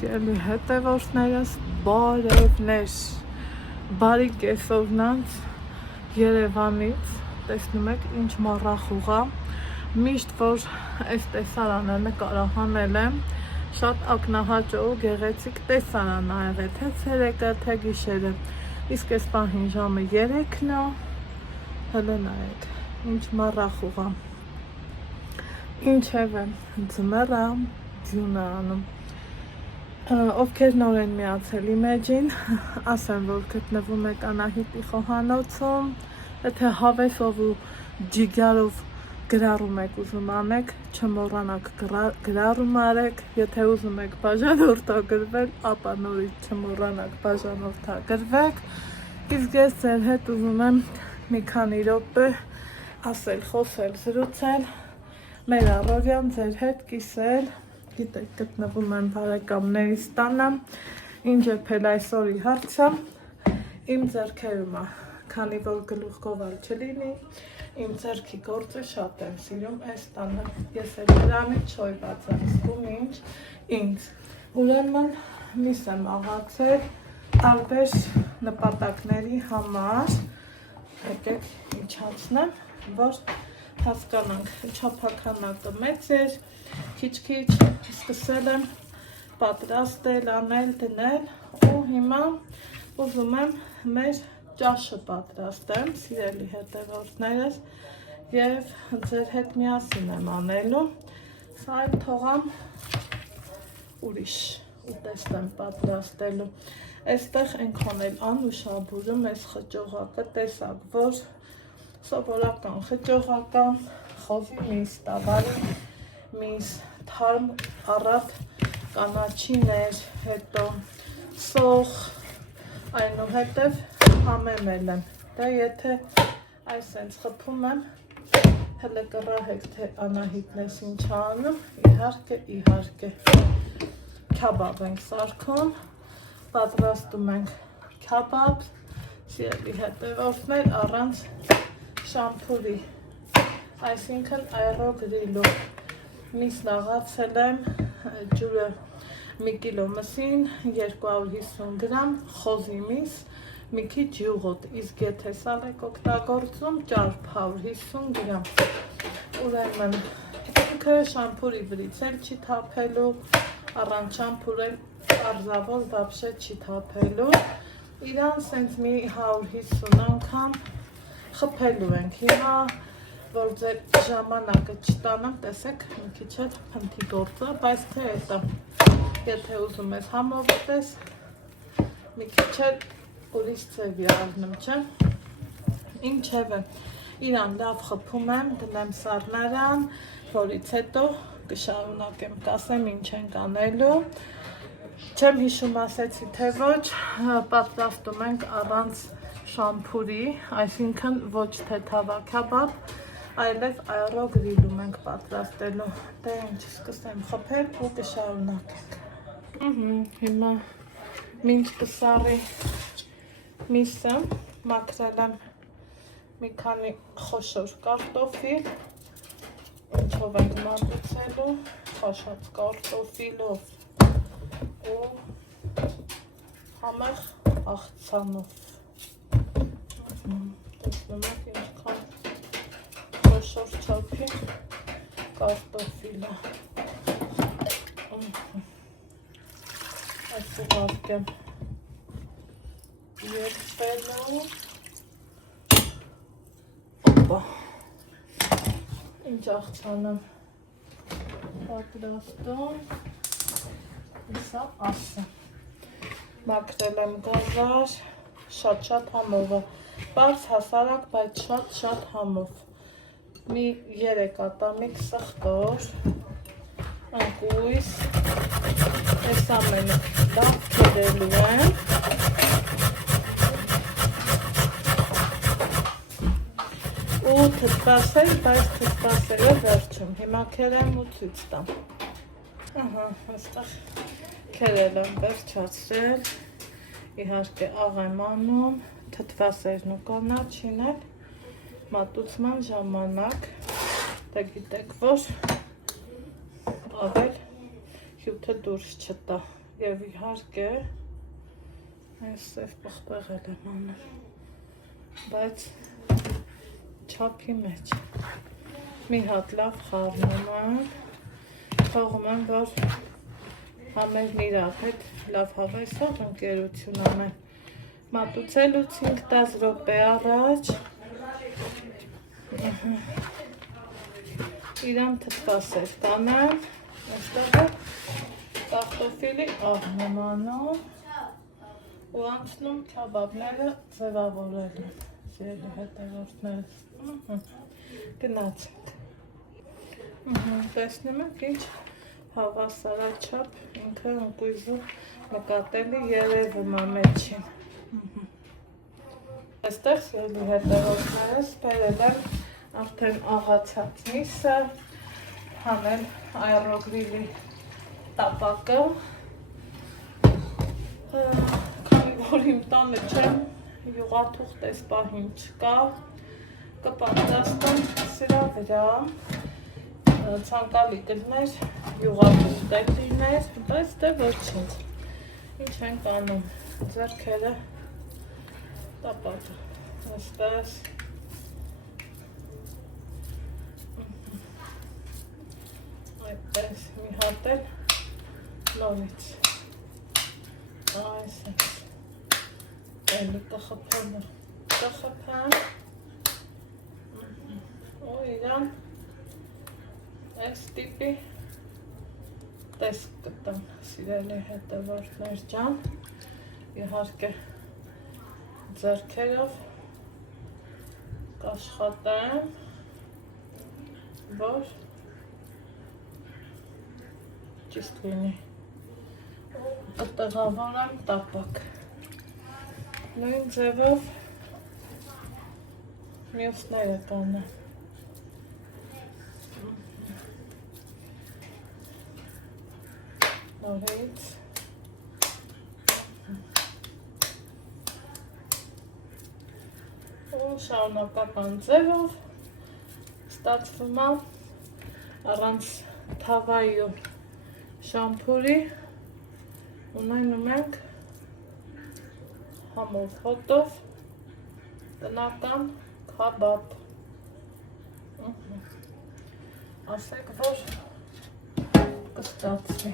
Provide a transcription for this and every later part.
Սիրելի հետևորդներս, բարևներ, բարի կեսօրնանց Երևանից, տեսնում եք ինչ մառախուղ է, միշտ որ այս տեսարանը նկարահանել եմ, շատ ակնահաճո ու գեղեցիկ տեսարան ա եղել, թե ցերեկը, թե գիշերը, իսկ այս պահին ժամը 3-ն է, հələ նայեք, ինչ մառախուղ է, ինչևէ, ձմեռ է, ձյուն է անում։ Ովքեր նոր են միացել իմ էջին, ասեմ, որ գտնվում եք Անահիտի խոհանոցում, եթե հավեսով ու ջիգարով գրառում եք ուզում անեք, չմոռանաք գրառում արեք, եթե ուզում եք բաժանորդագրվել, ապա նորից չմոռանաք բաժանորդագրվեք, իսկ ես ձեր հետ ուզում եմ մի քանի րոպե ասել, խոսել, զրուցել, մեր առօրյան ձեր հետ կիսել, գիտեք, գտնվում եմ բարեկամներիս տանը, ինչ էփել այսօրի հարցը, իմ ձեռքերում է, քանի որ գլուխով էլ չլինի, իմ ձեռքի գործը շատ եմ սիրում այս տանը, ես էլ դրանից շոյված եմ զգում ինձ, ուրեմն միս եմ աղացել տարբեր նպատակների համար, եկեք իջացնեմ, որ հասկանանք, չափականակը մեծ էր, քիչ-քիչ սկսել եմ պատրաստել, անել, դնել ու հիմա ուզում եմ մեր ճաշը պատրաստեմ, սիրելի հետևորդներս, և ձեր հետ միասին եմ անելու, սա էլ թողամ ուրիշ ուտեստ եմ պատրաստելու, այստեղ ենքան էլ անուշաբուրում ես խճողակը, տեսակ, որ սովորական խճողական, խոզի միս, տավարի միս, թարմ առատ կանաչիներ, հետո սոխ, այնուհետև համեմել եմ, դա եթե այսենց խփում եմ, հələ կռահեք, թե Անահիտն ես ինչ անում, իհարկե, քյաբաբ ենք սարքում, պատրաստում ենք քյաբաբ, սիրելի հետևորդներ, առանց շամփուրի, այսինքն այրոգրիլու, միս լաղացել եմ, ջուրը 1 կիլո մսին, 250 գրամ, խոզի միս, մի քիչ յուղոտ, իսկ եթե սալ եք օգտագործում, ճարպ 150 գրամ, ուրեմն ինքը շամփուրի վրից էլ չի թափելու, առանց շամփուրել պարզավոր վաբշե չի թափելու, իրան սենց մի 150 անգամ խփելու ենք, հիմա որ ձեր ժամանակը չտանեմ, տեսեք, մի քիչ էլ փնթի գործը, բայց թե էտա, եթե ուզում ես համով ուտես, մի քիչ էլ ուրիշ ձևի առնում, չէ, ինչևէ, իրան լավ խփում եմ, դնեմ սառնարան, որից հետո կշարունակեմ, կասեմ ինչ ենք անելու, չեմ հիշում ասեցի, թե ոչ, պատրաստում ենք առանց շամփուրի, այսինքն ոչ թե թավաքաբաբ, այլև այրոգրիլում ենք պատրաստելու, դե ինչ սկսեմ խփել ու կշարունակենք, հիմա մինչ կսառի միսը, մաքրել եմ մի քանի խոշոր կարտոֆիլ, ինչով ենք մատուցելու, խաշած կարտոֆիլով ու համեղ աղցանով, տեսնում եք ինչքան խոշոր չափի կարտոֆիլը, այս ուղարկեմ երբելու, ինչ աղցան եմ պատրաստում, սա ասը, մաքրել եմ գազար, շատ համովը, պարզ հասարակ, բայց շատ համով, մի 3 ատամիկ սխտոր, ընկույզ, այս ամենը լավ քերելու եմ, ու թթվասել, բայց թթվասելը վերջում, հիմա քերեմ ու ցույց տամ, այստեղ քերել եմ վերջացրել, իհարկե աղ եմ անում, թթվասերն ու կանաչին էլ, մատուցման ժամանակ, դա գիտեք, որ ավել հյութը դուրս չտա, Եվ իհարկե այս սև պղպեղել եմ անում, բայց չափի մեջ մի հատ լավ խառնում եմ, թողում եմ, որ համերն իրար հետ լավ հավեսող ընկերություն անեն, մատուցելուց 5-10 րոպե առաջ իրան թթվասեր կանեմ, այստեղ կարտոֆիլի աղն եմ անում ու անցնում քաբաբները ձևավորելու, սիրելի հետևորդներս, գնացինք, տեսնում եք ինչ հավասարաչափ ինքը ընկույզը նկատելի երևում է մեջին, այստեղ սիրելի հետևորդներս բերել եմ արդեն աղացած միսը, հանել այռոգրիլի տապակը, քանի որ իմ տանը չեմ, յուղաթուղթ էս պահին չկա, կպատրաստեմ սրա վրա, ցանկալի կլներ, յուղաթուղթ է լիներ, բայց դե ոչինչ, ինչ ենք անում, ձեռքերը տապակը, այսպես, այդպես մի հատ էլ նորից, այս էլի կխփեմ, ու իրան այս տիպի տեսք կտամ, սիրելի հետևորդներ ջան, իհարկե ձեռքերով կաշխատեմ, որ ճիշտ լինի ու կտեղավորեմ տապակ, նույն ձևով մյուսները կանեմ, նորից ու շարունակական ձևով ստացվում է առանց թավայի ու շամփուրի ունենում ենք համով հոտով տնական քաբաբ, ասեք, որ կստացվի,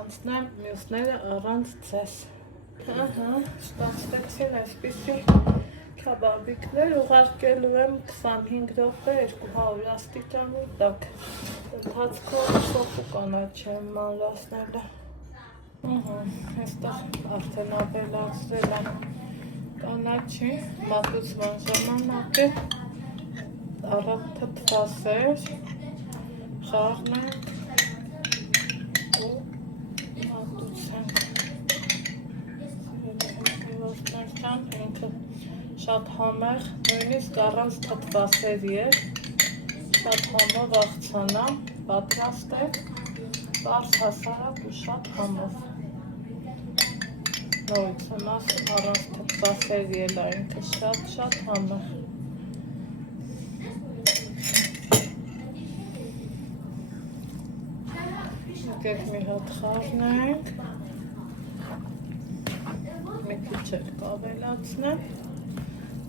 անցնեմ մյուսները առանց ձեզ, ստացվեցին այսպիսի քաբաբիկներ, ուղարկելու եմ 25 րոպե 200 աստիճանի տակ, ընթացքում սոխու կանաչ եմ մանրացնելը, այստեղ արդեն ավելացրել եմ կանաչի, մատուցման ժամանակ է, առատ թթվասեր, խառնենք ու մատուցենք, ինքը շատ համեղ, նույնիսկ առանց թթվասերի է, շատ համով աղցանա, պատրաստեք, պարզ հասարակ ու շատ համով, նորից եմ ասում, առանց թթվասերի էլ ինքը շատ համեղ, եկեք մի հատ խառնենք, մի քիչ էլ կավելացնեմ,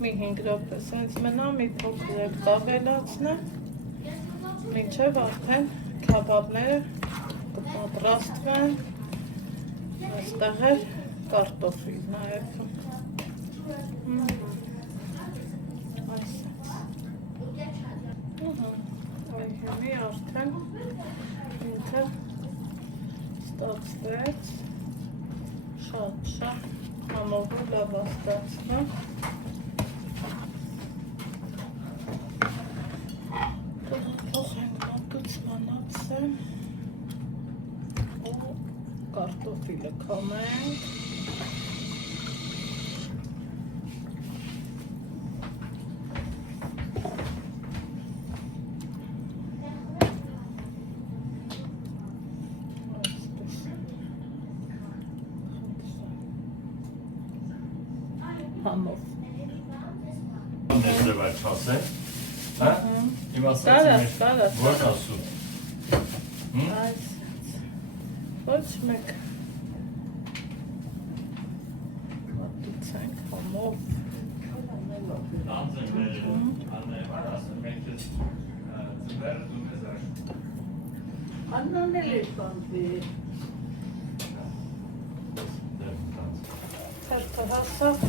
մի 5 րոպե սենց մնա, մի փոքր էլ կավելացնեմ, մինչև արդեն քաբաբները կպատրաստվեն, այստեղ էլ կարտոֆիլ նաև, այհենի արդեն ինքը ստացվեց, շատ համով ու լավ ստացվում, փոխենք մատուցման ապսը ու կարտոֆիլը քամենք, համով, կարաս, Որ ասում, Ոչ մեկ մատուցենք համով Աննան էլ էր բանվեր Թերթը հասավ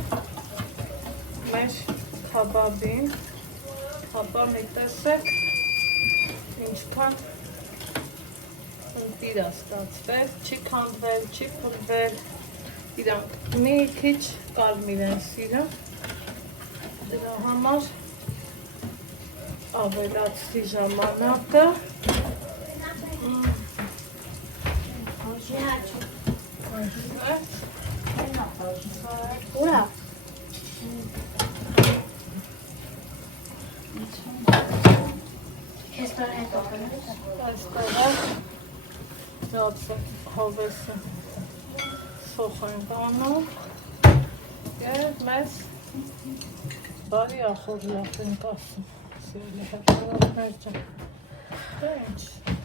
մեր քաբաբին քաբաբի տեսեք ինչքան ընտիր է ստացվել, չի քանդվել, չի փլվել, իրանք մի քիչ կարմիր են սիրում, դրա համար ավելացրի ժամանակը, Ուրա Քեստորը հետո այստեղ ծածը հավեսը սոխ ենք անում և մեզ բարի ախոր լավ ենք ասում, սիրելի հեռավորներ ջան, դա ինչ